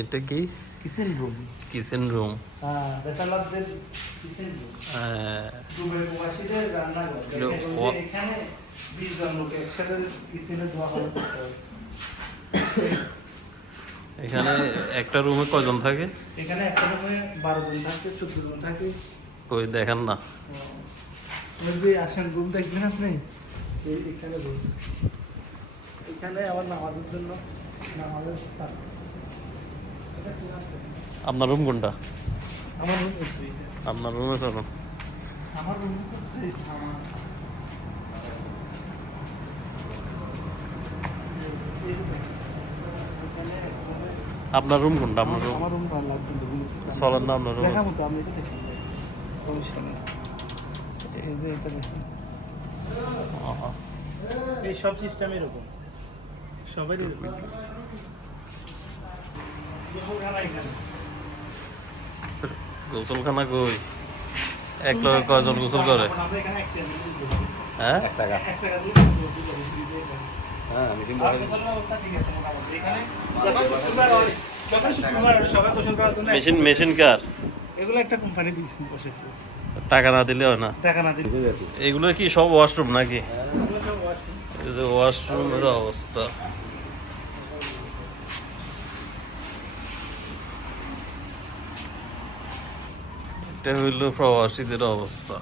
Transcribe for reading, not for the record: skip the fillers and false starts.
এটা কি kitchen room. Kitchen room? হ্যাঁ, ব্যাচেলরদের কিচেন রুম। দুবাই প্রবাসীদের রান্নাঘর। এখানে 20 জন লোক একসাথে কিচেনে ধোয়া হবে। এখানে একটা রুমে কয়জন থাকে? এখানে একটা রুমে 12 জন থাকে, 14 জন থাকে। কই দেখেন না। ওই যে আসেন রুম দেখবেন আপনি, এখানে রুম। এখানে আবার নামাজের জন্য নামাজের স্থান। আপনার রুম কোনটা? আমার রুম হচ্ছে আপনার রুমে চলুন। আমার রুম হচ্ছে এই সামান। আপনার রুম কোনটা? আপনার রুম আমার রুম ভালো লাগবে চলেন না আপনার রুম? দেখাবো তো, আপনি এটা দেখেন। এই যে এটা দেখেন, এই সব সিস্টেম এরকম, সবারই এরকম। গোসলখানা কই? এক লগে কয়জন গোসল করে? হ্যাঁ, মেশিন কার? এগুলো একটা কোম্পানি দিয়েছে, বসেছে। টাকা না দিলে হয় না? টাকা না দিলে এগুলো কি সব ওয়াশরুম নাকি? এগুলো সব ওয়াশরুম। এই যে ওয়াশরুমের অবস্থা, এটা হইল প্রবাসীদের অবস্থা।